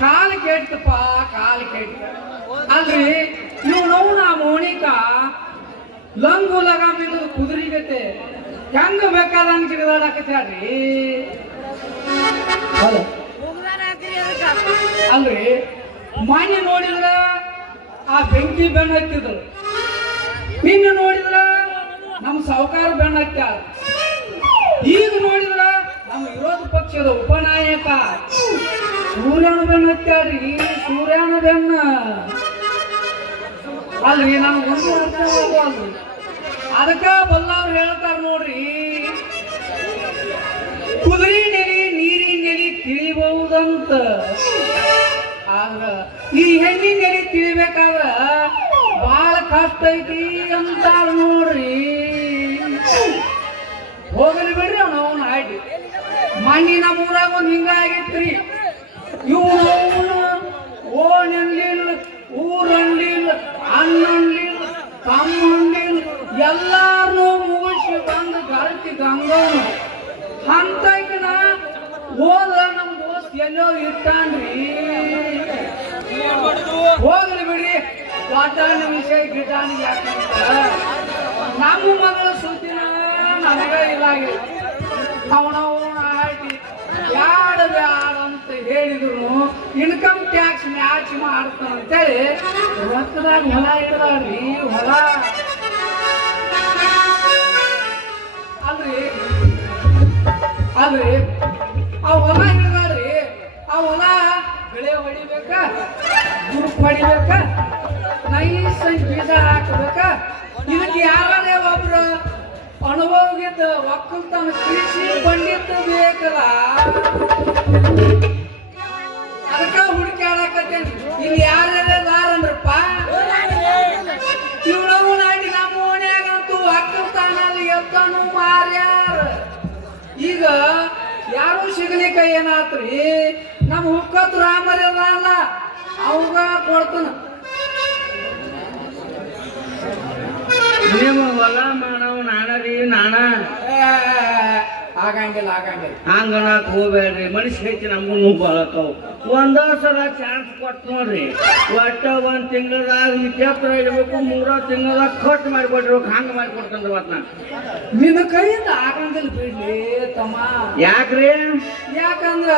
ಕಾಲು ಕೆಟ್ಟಪ್ಪ, ಕಾಲು ಕೆಟ್ಟ. ಅಲ್ರಿ ನೀವು ನಾ ಮೋಣಿಕ ಲಂಗು ಲಗ ಬಿದ್ದು ಕುದುರಿಗತೆ ಹೆಂಗ ಬೇಕಾದ ಜಿಗದಾಡಕತ್ಯಾಡ್ರಿ ಹೌದು ಅಲ್ರಿ, ಮನೆ ನೋಡಿದ್ರ ಆ ಬೆಂಕಿ ಬೆನ್ನ ಹತ್ತಿದ್ರು. ನಿನ್ನೆ ನೋಡಿದ್ರ ನಮ್ಮ ಸಾವುಕಾರ ಬೆಣ್ಣ ಹತ್ಯಾರ ಈಗ ನೋಡಿದ್ರ ನಮ್ಮ ವಿರೋಧ ಪಕ್ಷದ ಉಪನಾಯಕ. ಸೂರ್ಯನ ಬೆನ್ನ ಸೂರ್ಯನ ಬೆನ್ನ ಅಲ್ರಿ ನಾನು ಒಂದು ಅರ್ಥ ಆಗವಲ್ರಿ ಅದಕ್ಕ ಬಲ್ಲವ್ರು ಹೇಳ್ತಾರ ನೋಡ್ರಿ, ಕುದುರೆ ನೆಲಿ, ನೀರಿನ ನೆಲಿ ತಿಳಿಬಹುದಂತ. ಆದ್ರ, ಈ ಹೆಣ್ಣಿನ ನೆಲಿ ತಿಳಿಬೇಕಾದ್ರ ಬಹಳ ಕಷ್ಟ ಐತಿ ಅಂತಾರ ನೋಡ್ರಿ. ಹೋಗಲಿ ಬಿಡ್ರಿ ಅವ್ನ, ಅವನ ಆಯ್ತು. ಮಣ್ಣಿ ನಮ್ಮ ಊರಾಗ ಒಂದು ಹಿಂಗ ಇವನು ಅವನು ಓಣನ್ಲಿಲ್ಲ ಊರನ್ಲಿಲ್ಲ ಅಣ್ಣನ್ಲಿಲ್ಲ ತಮ್ಮನ್ಲಿಲ್ಲ ಎಲ್ಲಾರನ್ನೂ ಮುಗಿಸಿ ಬಂದು ಗರತಿ ಗಂಗವನು ಅಂತಕನ ಹೋದ ನಮ್ಮ ದೋಸ್ತ್ ಎಲ್ಲೋ ಇಟ್ಟಾನ್ರಿ ಹೋಗ್ಲಿ ಬಿಡಿ, ವಾತಾವರಣ ವಿಷಯ ಗಿಟಾನಿ ಯಾಕಂತ ನಮ್ಮ ಮಗಳ ಸುದ್ದಿನ ನಮಗ ಇಲ್ಲ ಅವನವನ ಆಯ್ತು. ಹೇಳಿದ್ರು ಇನ್ಕಮ್ ಟ್ಯಾಕ್ಸ್ ಮ್ಯಾಚ್ ಮಾಡ್ತ ಅಂತೇಳಿ ರೊಕ್ಕದಾಗ ಹೊಲ ಇಡದಾಳ್ರಿ ಹೊಲ. ಅಲ್ರಿ ಅಲ್ರಿ, ಆ ಹೊಲ ಹಿಡ್ದಾಳ್ರಿ ಆ ಹೊಲ ಬೆಳೆ ಹೊಡಿಬೇಕ ಗುರುಪ್ ಹೊಡಿಬೇಕ ನೈಸ್ ಬೀಜ ಹಾಕ್ಬೇಕ. ಇದಕ್ಕೆ ಯಾರೇ ಒಬ್ರು ಅನುಭವಗಿದ್ದ ಒಕ್ಕಲ್ತನ ಕೃಷಿ ಪಂಡಿತ ಬೇಕಲ್ಲ. ಈಗ ಯಾರು ಸಿಗಲಿಕ್ಕ ಏನಾತ್ರಿ? ನಮ್ಮ ಹುಕ್ಕತ್ ರಾಮರಲ್ಲ ಅಲ್ಲ ಅವಾಗ ಕೊಡ್ತಾನ. ನೀವು ಹೊಲ ಮಾಡವ್ ನಾಣ ರೀ ನಾಣ ಏ, ಆಗಂಗಿಲ್ಲ ಆಗಂಗಿಲ್ಲ. ಹೋಗ್ಬೇಡ್ರಿ ಮನುಷ್ಯ ಹೆಚ್ಚು ನಮಗೂ ನೋವು ಬಳಕವು. ಒಂದ ಸಲ ಚಾನ್ಸ್ ಕೊಟ್ಟು ನೋಡ್ರಿ. ಒಟ್ಟ ಒಂದು ತಿಂಗಳದಾಗ ಇತ್ಯತ್ರ ಇಡ್ಬೇಕು ಮೂರ ತಿಂಗಳದಾಗ ಕಟ್ ಮಾಡಿಕೊಟ್ಟಿರ್ಬೇಕು ಹಂಗ ಮಾಡಿಕೊಡ್ತಂದ್ರೆ ಮತ್ ನಾ ನಿನ್ನ ಕೈಯಿಂದ ಆಗಂಗಿಲ್ಲ ಬಿಡ್ಲಿ ತಮ್ಮ. ಯಾಕ್ರಿ? ಯಾಕಂದ್ರ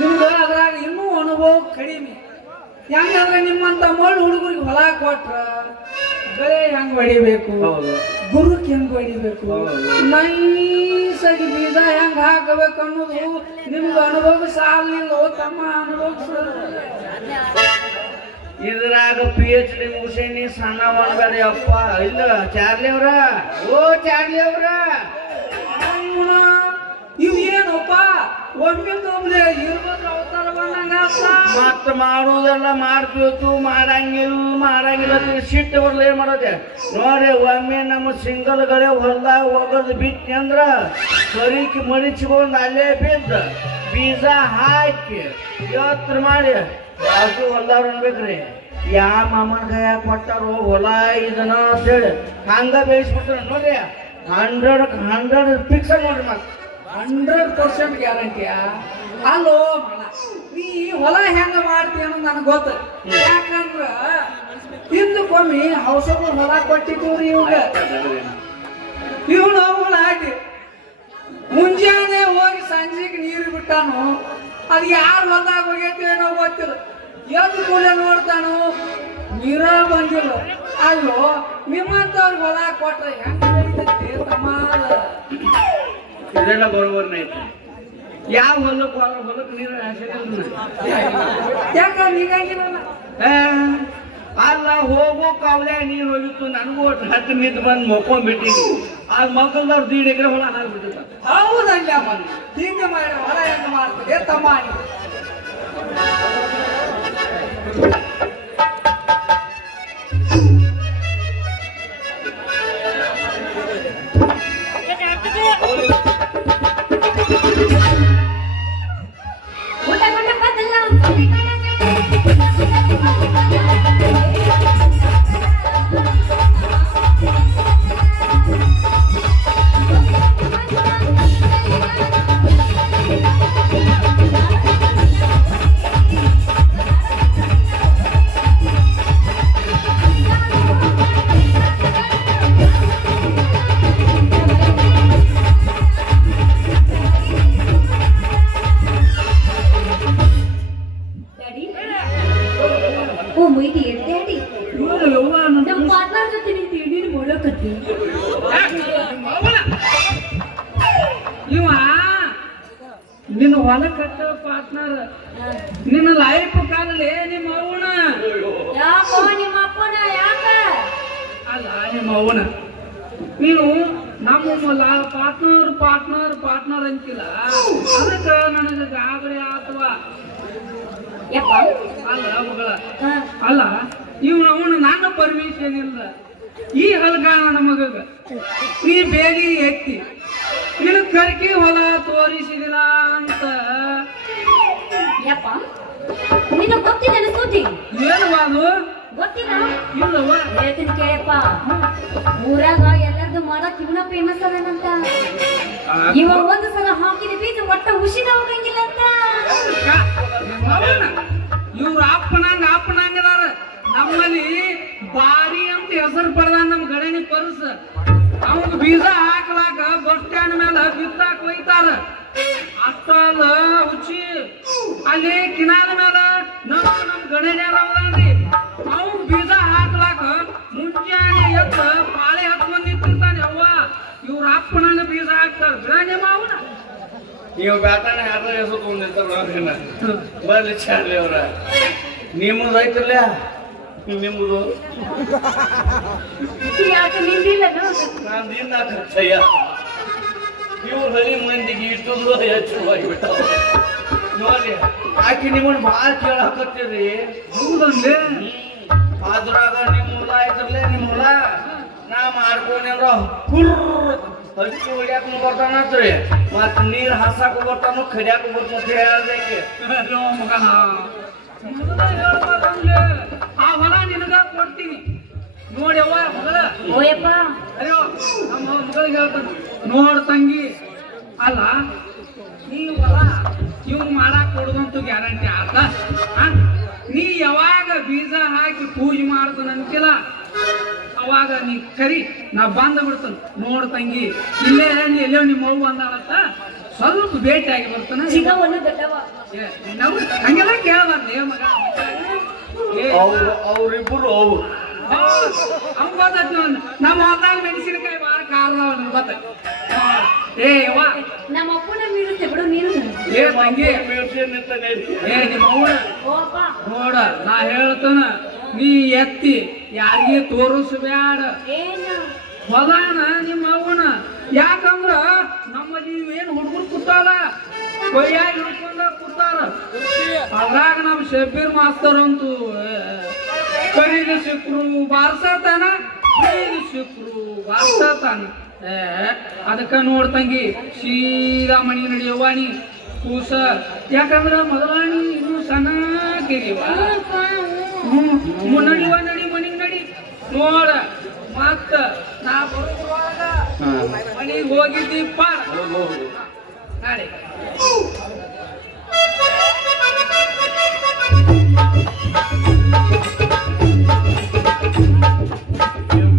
ನಿಮ್ದು ಅದ್ರಾಗ ಇನ್ನೂ ಅನುಭವ ಕಡಿಮೆ. ಹೆಂಗಂದ್ರೆ ನಿಮ್ಮಂತ ಮಳ್ಳು ಹುಡುಗರಿಗೆ ಹೊಲ ಕೊಟ್ರ ಬೆಳೆ ಹೆಂಗ್ ಹೊಡಿಬೇಕು? ಗುರುಕ್ ಹೆಂಗ್ ಹೊಡಿಬೇಕು. ನೈಸಾಗಿ ಬೀಜ ಹೆಂಗ್ ಹಾಕಬೇಕು ಅನ್ನೋದು ನಿಮ್ಗೆ ಅನುಭವ ಸಾಲಿಲ್ಲ ತಮ್ಮ ಅನುಭವ ಇದ್ರಾಗ ಪಿ ಎಚ್ ಡಿ ಮುಗಿಸೇನಿ ಸಣ್ಣ ಮಾಡಬೇಡಿ ಅಪ್ಪ. ಇಲ್ಲ ಚಾರ್ಲಿ ಅವ್ರ? ಓ ಚಾರ್ಲಿ ಅವ್ರ? ಇವ್ ಏನಪ್ಪ? ಒಮ್ಮಿಂದ ಒಮ್ಲೆ ಇರ್ಬೋದು ಅವತಾರ ಮತ್ತ ಮಾಡುವುದೆಲ್ಲ ಮಾಡ್ಬೇಕು, ಮಾಡಂಗಿಲ್ಲ ಮಾಡಂಗಿಲ್ಲ ಸಿಟ್ಟು ಬರ್ಲಿ ಏನ್ ಮಾಡೋದೆ? ನೋಡ್ರಿ ಒಮ್ಮೆ ನಮ್ಮ ಸಿಂಗಲ್ಗಳೇ ಹೊಲ್ದಾಗ ಹೋಗೋದು ಬಿಟ್ಟು ಅಂದ್ರ ಸರಿಕಿ ಮಡಿಚ್ಕೊಂಡು ಅಲ್ಲೇ ಬಿದ್ದ. ಬೀಜ ಹಾಕಿ ಎತ್ತರ ಮಾಡಿ. ಯಾವ್ದು ಹೊಲ್ದವ್ರು ಅನ್ಬೇಕ್ರಿ. ಯಾ ಮಾಮನ ಕೈಯಾಗ ಕೊಟ್ಟಾರೋ ಹೊಲ ಇದನ್ನ ಅಂತೇಳಿ ಹಂಗ ಬೇಯಿಸ್ಬಿಟ್ರ ನೋಡ್ರಿ ಹಂಡ್ರೆಡ್ ಹಂಡ್ರೆಡ್ ಫಿಕ್ಸ್ ನೋಡ್ರಿ ಮತ್ತೆ. ಹಂಡ್ರೆಡ್ ಪರ್ಸೆಂಟ್ ಗ್ಯಾರಂಟಿಯಾ ಅಲ್ಲೋ ಮಳ, ನೀ ಹೊಲ ಹೆಂಗ ಮಾಡ್ತೀಯ ಅನ್ನೋದು ನನಗೆ ಗೊತ್ತು. ಯಾಕಂದ್ರ ಹಿಂದಕ್ಕೊಮ್ಮೆ ಹೌಸಗಳು ಹೊಲ ಕೊಟ್ಟಿದ್ದೀವ್ರಿ ಇವಾಗ. ಇವನು ಅವಳು ಹಾಕಿ ಮುಂಜಾನೆ ಹೋಗಿ ಸಂಜೆಗೆ ನೀರು ಬಿಟ್ಟಾನು. ಅದು ಯಾರು ಹೊಲದಾಗ ಹೋಗೈತಿ ಏನೋ ಗೊತ್ತಿಲ್ಲ. ಎದ್ದು ಕೂಡ ನೋಡ್ತಾನು ನೀರ ಬಂದಿಲ್ಲ. ಅಲ್ಲೋ ನಿಮ್ಮಂತವ್ರಿಗೆ ಹೊಲ ಕೊಟ್ಟರೆ ಹೆಂಗ್ ತಮ್ಮ ಇದೆಲ್ಲ ಬರೋಬರ್ನ ಐತಿ ಯಾವ ಹೊಲಕ್ಕೆ ಹೋಗ ಹೊಲಕ್ಕೆ ನೀರು ಹಾಸಿಲ್ಲ ಯಾಕ ನೀಗಂಗಿಲ್ಲ ಏ, ಅಲ್ಲ ಹೋಗೋ ಕಾವಲೆ ನೀರು ಹೋಗಿತ್ತು ನನಗೂ ಒಟ್ಟು ಹತ್ತು ನಿಂತು ಬಂದು ಮಕ್ಕೊಂಡ್ಬಿಟ್ಟಿನಿ ಅದು ಮಕ್ಕಳದವ್ರು ದೀಡ್ ಎಕರೆ ಹೊಲ ಹಾಕ್ಬಿಟ್ಟಿದ್ದ ಹೌದಲ್ಲ ಮನೆ ಹಿಂಗ ಮಾಡಿ ಹೊಲ ಹೆಂಗ ಮಾಡ್ತದೆ ತಮ್ಮ ನಿಮ್ಮ ಅವನ. ನೀನು ನಮ್ಮ ಪಾರ್ಟ್ನರ್ ಪಾರ್ಟ್ನರ್ ಪಾರ್ಟ್ನರ್ ಅಂತಿಲ್ಲ. ಅದಕ್ಕೆ ನನಗೆ ಗಾಬರಿ ಆತವ. ಅಲ್ಲ ಮಗಳ. ಅಲ್ಲ ಇವ್ನು ಅವನು ನನ್ನ ಪರ್ಮಿಷನ್ ಇಲ್ಲ. ಈ ಹಲ್ಗಾಣ ನಮಗ. ನೀ ಬೇಗಿ ಎತ್ತಿ. ನಿನ್ನ ಕರ್ಕಿ ಹೊಲ ತೋರಿಸಿದಿಲ್ಲ ಅಂತ. ಯಪ್ಪ. ನಿನ್ನ ಗೊತ್ತಿದೆ ಸುದ್ದಿ? ಏನು ಅದು ಗೊತ್ತಿಲ್ಲ. ಇಲ್ಲವ ಹೇಳ್ತೀನಿ ಕೇಳಪ್ಪ ಊರಾಗ ಎಲ್ಲರದು ಮಾಡಕ್ ಇವನ ಫೇಮಸ್ ಅದನಂತ. ಇವ ಒಂದು ಸಲ ಹಾಕಿದ ಬೀಜ ಒಟ್ಟ ಉಸಿನ ಹೋಗಂಗಿಲ್ಲ ಅಂತ. ಇವ್ರ ಅಪ್ಪನಂಗ ಅಪ್ಪನಂಗದಾರ ನಮ್ಮಲ್ಲಿ ಬಾರಿ ಅಂತ ಹೆಸರು ಪಡೆದ ನಮ್ಮ ಗಣನಿ ಪರ್ಸ್. ಅವಾಗ ಬೀಜ ಹಾಕ್ಲಾಕ ಬಸ್ ಸ್ಟ್ಯಾಂಡ್ ಮೇಲೆ ಬಿತ್ತಾಕ ಒಯ್ತಾರ. ಅಷ್ಟಲ್ಲ ಹುಚ್ಚಿ ಅಲ್ಲಿ ಕಿನಾದ ಮೇಲೆ ನಮ್ಮ ಗಣನೆ ಅದಾವ್ರಿ ನೀವು ಬ್ಯಾಟಾನ ಯಾರ ಹೆಸರು ತೊಗೊಂಡಿರ್ತಾರ ಬರ್ಲಿ ಚಾರ್ಲಿ ಅವ್ರ. ನಿಮ್ಮದು ಐತ್ರಲ್ಲ ನಿಮ್ಮದು? ನಾನು ದಿನ ಖರ್ಚಯ್ಯ ಇವ್ರು ಹಳಿ ಮಂದಿಗೆ ಹೆಚ್ಚು ಹೆಚ್ಚುವಾಗಿಬಿಟ್ಟ ನೋಡಿ ಆಕೆ ನಿಮ್ಮನ್ನ ಭಾಳ ಕೇಳಾಕತ್ತೀರಿ. ಹೌದನ್ಲೇ ಅದ್ರಾಗ ನಿಮ್ಮ ಹೊಲ ಐತ್ರಲ್ಲೇ ನಿಮ್ಮ ಹೊಲ ನಾ ಮಾಡ್ಕೊಂಡ್ರ ಅಂದ್ರ ಹುರ್ರ್ ಹಕ್ಕಿ ಹೊಡ್ಯಾಕ ಬರ್ತಾನತ್ರಿ ಮತ್ ನೀರ್ ಹಾಸಾಕ ಬರ್ತಾನು ಕಡ್ಯಾಕ ಬರ್ತಾನ ಹೇಳ್ದಕ್ಕೆ ಅಯ್ಯೋ ಮಗನ. ಆ ಹೊಲ ನಿನಗ ಕೊಡ್ತೀನಿ. ನೋಡ್ಯವ್ವ ಮಗಳ ಓಯಪ್ಪ. ಅಯ್ಯೋ ನಮ್ಮ ಮಗಳಿಗೆ ಹೇಳ್ತಾನೆ. ನೋಡ್ ತಂಗಿ. ಅಲ್ಲ ನೀ ಹೊಲ ಇವ್ ಮಾಡಾಕ್ ಕೊಡುದಂತೂ ಗ್ಯಾರಂಟಿ ಆತ? ನೀ ಯಾವಾಗ ಬೀಜ ಹಾಕಿ ಪೂಜೆ ಮಾಡ್ತಾನ ಅಂತಿಲ್ಲ ಅವಾಗ ನೀ ಕರಿ ನಾ ಬಂದ ಬಿಡ್ತಾನ ನೋಡ್ ತಂಗಿ ಇಲ್ಲೇ ನೀ ಎಲ್ಲೋ ನಿಮ್ಮ ಮಗು ಬಂದಾಳತ್ತ ಸ್ವಲ್ಪ ಭೇಟಿ ಆಗಿ ಬರ್ತಾನ ನಾವು ಹಂಗೆಲ್ಲ ಕೇಳಬಾರ್ದು. ಏ ಮಗ ಅವ್ರಿಬ್ರು ಅವ್ರು. ನಮ್ಮ ಹೊಲ್ದಾಗ ಮೆಣಸಿನಕಾಯಿ ಭಾಳ ಕಾರಣ ಏ ಯವ್ವ. ನಮ್ಮ ಅಪ್ಪನ ಮೀರುತ್ತೆ ಬಿಡು ನೀನು ಏ ತಂಗಿ. ಏ ನಿಮ್ಮ ನೋಡ ನಾ ಹೇಳ್ತಾನ ನೀ ಎತ್ತಿ ಯಾರಿಗೆ ತೋರಿಸ್ಬ್ಯಾಡ. ಹೊಲಾನ ನಿಮ್ಮ ಅವನ ಯಾಕಂದ್ರ ನಮ್ಮಲ್ಲಿ ಏನ್ ಹುಡುಗರು ಕುತ್ತಾರ ಕೊಯ್ಯಾಗಿ ಹಿಡ್ಕೊಂಡ ಕೂತಾರ ಅದ್ರಾಗ ನಮ್ ಶಬೀರ್ ಮಾಸ್ತರ್ ಅಂತೂ ಕರಿದು ಸಿಕ್ರು ಬಾರ್ಸತಾನ ಕರಿದು ಸಿಕ್ರು ಬಾರ್ಸತಾನ. ಅದಕ್ಕ ನೋಡ್ತಂಗಿ ಸೀದಾ ಮಣಿ ನಡಿಯವ್ವ ನೀ. ಕೂಸ. ಯಾಕಂದ್ರ ಮೊದಲಾಣಿ ಇನ್ನು ಸಣ್ಣ ಕಿರಿವ ನಡೆಯುವ ನಡಿ ನೋಡ ಮತ್ತ ನಾ ಬರುವಾಗ ಮನಿಗ್ ಹೋಗಿದ್ದೀಪ್ಪ ನಾಳೆ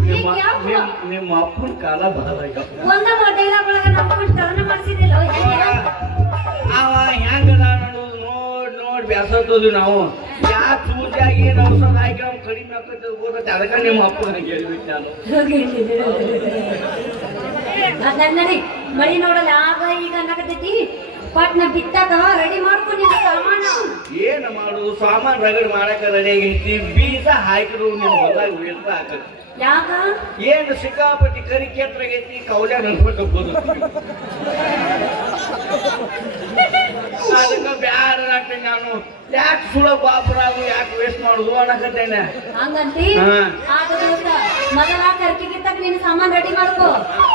ನಿಮ್ಮ ನಿಮ್ಮ- ನಿಮ್ಮ ಅಪ್ಪನ ಕಾಲ ಬಹಳ ಒಂದ ಡೈಲಾಗ್ ಒಳಗ ನಮ್ಮ ನೋಡ್ ನಾವು. ಯಾ ಚೂಜಾಗಿ ಏನು ಔಷಧ ಹಾಕಿ ನಾವು ಕಡಿಮೆ ಆಗ್ತದೆ ಓದತ್ತೆ ಅದಕ್ಕೆ ನಿಮ್ಮ ಅಪ್ಪ ಹೇಳ್ಬಿಟ್ಟು ನಾನು ಅದನ್ನರಿ ಮಳಿ ನೋಡಲ್ಲ ಆಗ ಈಗ ಅನ್ನಕತೈತಿ ಪಟ್ನ ಬಿತ್ತಾಗ ರೆಡಿ ಮಾಡ್ಕೊಂಡಿದ್ದ ಸಾಮಾನು. ಏನು ಮಾಡುದು ಸಾಮಾನು ರಗಡ್ ಮಾಡಕ ರೆಡಿ ಆಗೈತಿ. ಬೀಜ ಹಾಕಿದ್ರು ನಿಮ್ಮ ಹೊಲದಾಗ ಬೀಳ್ತಾ ಹಾಕತ್ತೆ ಯಾಕ? ಏನು ಸಿಕ್ಕಾಪಟ್ಟಿ ಕರಿ ಕೆಟ್ರಾಗೈತಿ ಕೌಲ್ಯ ನನ್ಬೇಕು ಅದಕ್ಕೆ ಬ್ಯಾಡ ನಾನು. ಯಾಕೆ ಸುಳ ಬಾಪರಾಗು ಯಾಕೆ ವೇಸ್ಟ್ ಮಾಡುದು ಅನ್ನಕತ್ತೇನೆ. ಹಂಗಂತಿ? ಮೊದಲ ಕರ್ಕಿಗಿತ್ತಾಗ ನೀನು ಸಾಮಾನು ರೆಡಿ ಮಾಡ್ಕೋ.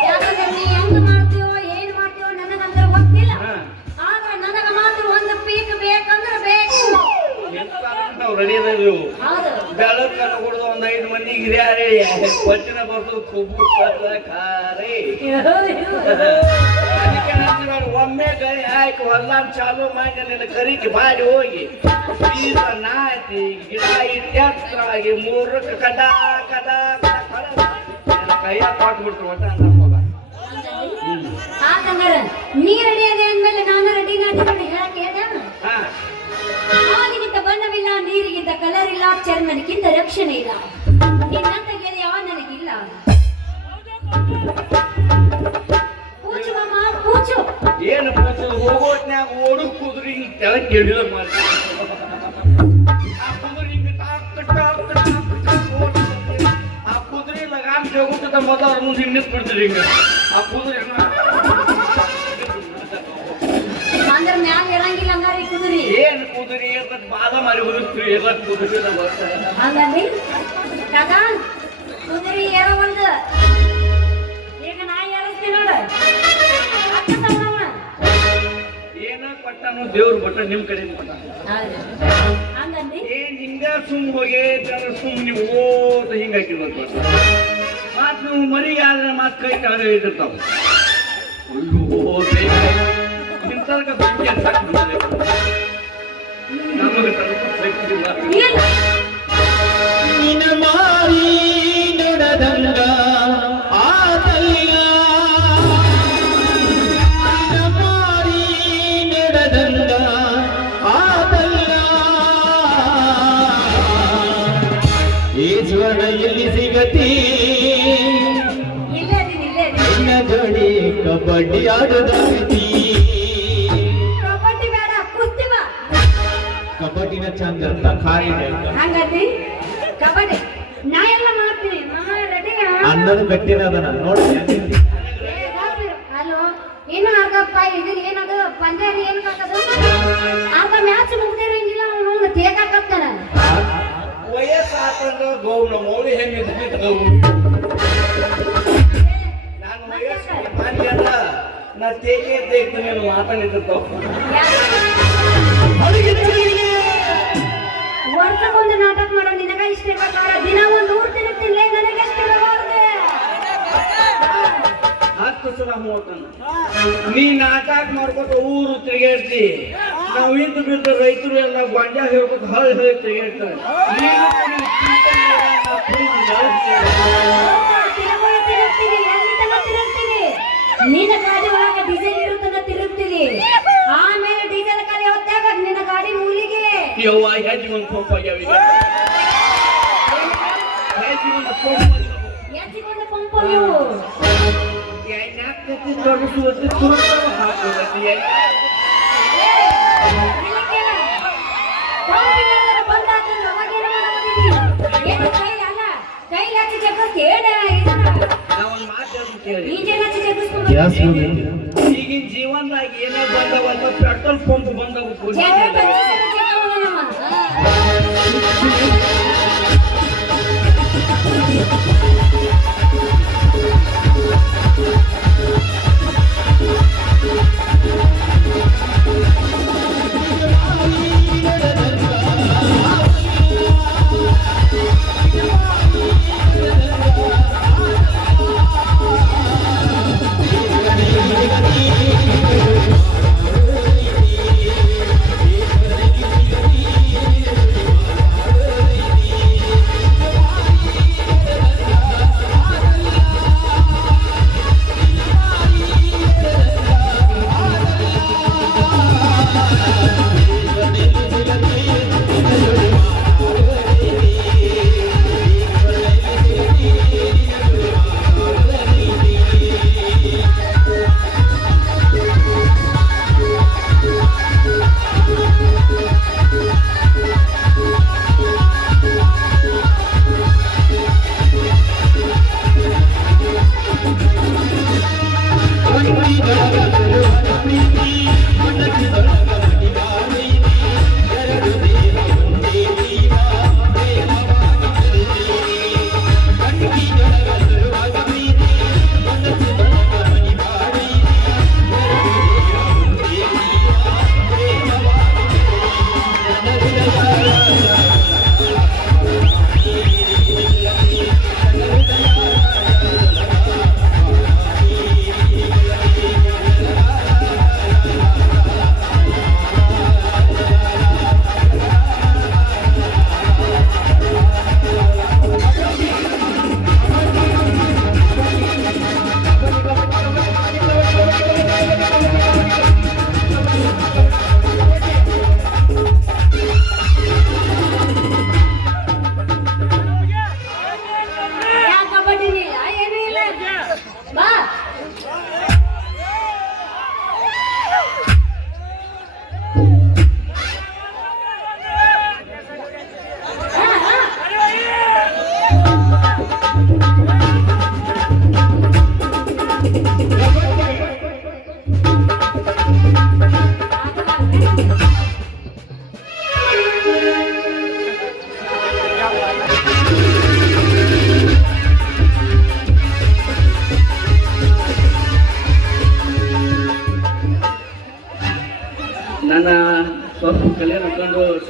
ಯಾಕಂದ್ರೆ ನೀ ಹೆಂಗ್ ಮಾಡ್ತೀವೋ ಏನ್ ಮಾಡ್ತೀವೋ ನನಗಂತರ ಗೊತ್ತಿಲ್ಲ. ಆಗ ಆದ್ರೆ ನನಗ ಮಾತ್ರ ಒಂದು ಪೀಕ್ ಬೇಕಂದ್ರ ಬೇಕು. ನಾವು ರೆಡಿ ಬೆಳಕ ಕೊಡೋದು ಒಂದ್ ಐದು ಮಂದಿ ಹಿರಿಯಾರೆ. ವಚನ ಕೊಬ್ಬು ಅದಕ್ಕೆ ನಾನು ಒಮ್ಮೆ ಕೈ ಹಾಕಿ ಹೊಲ ಚಾಲು ಮಾಡಿ ನಿನ್ನ ಕರಿಕೆ ಮಾಡಿ ಹೋಗಿ. ಬೀಜ ನಾಟಿ ಗಿಡ ಇಟ್ಟು ಎತ್ತರಾಗಿ ಮೂರಕ್ಕೆ ಕಡ ಕಡ ಕೈಯಾಗ ಕೊಟ್ಬಿಟ್ರು ಒಟ್ಟ ಅನ್ನೋಲ್ಲ ಆತಂಗಾರ ನೀ ರೆಡಿ ಅದೆ ಅಂದ್ಮೇಲೆ ನಾನು ರೆಡಿ ನಾಟಿ ಹೇಳಕ್ಕೆ ಹೇಳ್ದೆ ಹಾ. ಹಾಲಿಗಿಂತ ಬಣ್ಣವಿಲ್ಲ ನೀರಿಗಿಂತ ಕಲರ್ ಇಲ್ಲ ಚರ್ಮನಕ್ಕಿಂತ ರಕ್ಷಣೆ ಇಲ್ಲ. ನಿನ್ನಂತ ಗೆಳೆಯ ನನಗಿಲ್ಲ. ಪೂಜು ಮಾಮ ಪೂಚು ಏನು ಕೂಸಲು ಹೋಗೋತ್ನ್ಯಾಗ ಓಡು ಕುದುರಿ ಹಿಂಗ್ ಕೆಳಗೆ ಕೆಡಿದ ಮಾಡಿ ಆ ಕುದುರಿ ಹಿಂಗ್ ಟಾಕ್ ಟಾಕ್ ಟಾಕ್ ಟಾಕ್ ಆ ಕುದುರೆ ಲಗಾಮ್ ಜಗುತ್ತದ ಮೊದಲ ಅವ್ರ ಮುಂದೆ ಹಿಂಗೆ ನಿಂತ್ ಬಿಡ್ತೀರಿ ಹಿಂಗ. ಆ ಕುದುರೆ ಅಂದ್ರ ಮ್ಯಾಲ ಇರಂಗಿಲ್ಲ ಹಂಗಾರಿ ಕುದುರಿ. ಏನ್ ಕುದುರಿ? ಅಂತ ಬಾದ ಮಾಡಿ ಬರುತ್ತೀವಿ ಎಲ್ಲ ಕುದುರಿ ಹಂಗಂದಿ ಕಾಕ ಕುದುರಿ ಏರೋ ಒಂದು. ಈಗ ನಾ ಏರಿಸ್ತೀನಿ ನೋಡು. ಏನ ಕೊಟ್ಟನು ದೇವ್ರ ಬಟ್ಟ ನಿಮ್ ಕಡೆ ಏನ್ ಹಿಂಗ ಸುಮ್ ಹೋಗಿ ಸುಮ್ ನೀವು ಓದ ಹಿಂಗ ಹಾಕಿರ್ಬೇಕು ಮತ್ ನೀವು ಮರಿಗೆ ಆದ್ರೆ ಮತ್ ಕೈ ಕೆಳಗೆ ಇದ್ದಿರ್ತಾವ ಅಯ್ಯೋ ಕಬಡ್ಡಿ ಆಡದಾಗತಿ ಕಬಡ್ಡಿ ಬೇಡ ಕುಸ್ತಿ ಬಾ ಕಬಡ್ಡಿನ ಚಂದ ಅಂತ ಖಾರಿ ಕಬಡ್ಡಿ. ನಾ ಎಲ್ಲ ಮಾಡ್ತೀನಿ. ನಾ ರೆಡಿ ಅನ್ನದ ಗಟ್ಟಿನ ಅದನ. ನೋಡಿ ಹಲೋ ಏನು ಆಗಪ್ಪ? ಇದು ಏನದು? ಪಂದ್ಯ ಏನು ಹಾಕದು ಆಗ ಮ್ಯಾಚ್ ಮುಗ್ದಿರಂಗಿಲ್ಲ ಅವನು ತೇಕಾಕತ್ತಾನ ವಯಸ್ಸಾತಂದ್ರ ನಾನು ವಯಸ್ಸು ಮಾನ್ಯಲ್ಲ ನಾ ನೀನು ಮಾತಾಡಿರ್ತಾವ ವರ್ಷಕ್ಕೊಂದು ನಾಟಕ ಮಾಡೋ ನಿನಗ ಇಷ್ಟ ಇರ್ಬೇಕಾದ್ರೆ ದಿನ ಒಂದು ಊರು ತಿರುಗ್ತಿಲ್ಲ ನನಗೆ ಎಷ್ಟು ಹತ್ತು ಸಲ ಮೂವತ್ತನ್ನ. ನೀ ನಾಟಕ ಮಾಡ್ಕೊತ ಊರು ತಿರುಗಾಡ್ತಿ. ನಾವು ಇಂದು ಬಿದ್ದ ರೈತರು ಎಲ್ಲ ಗೊಂಜ ಹೇಳ್ಕೊತ ಹಳ್ಳಿ ತಿರುಗಾಡ್ತಾರೆ. ನೀನು ನಿನ್ನ ಗಾಡಿ ಒಳಗೆ ಡೀಸೆಲ್ ಇರುತ್ತನ ತಿರುಗ್ತೀವಿ ಆಮೇಲೆ ಡೀಸೆಲ್ ಖಾಲಿ ಹೊತ್ತಾಗ ನಿನ್ನ ಗಾಡಿ ಮೂಲಿಗೆ. ಯವ್ವ ಹೆಜ್ಜೆ ಒಂದು ಪಂಪ್ ಆಗ್ಯಾವ ಈಗ. ಹೆಜ್ಜೆ ಒಂದು ಪಂಪ್ ಯಾಕೆ ಹಾಕುವುದಕ್ಕೆ ಏನು ಇದನ್ನ? ಈಗಿನ ಜೀವನದಾಗ ಏನೋ ಬಂದವಲ್ಲ ಪೆಟ್ರೋಲ್ ಪಂಪ್ ಬಂದವು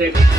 ನನ್ನ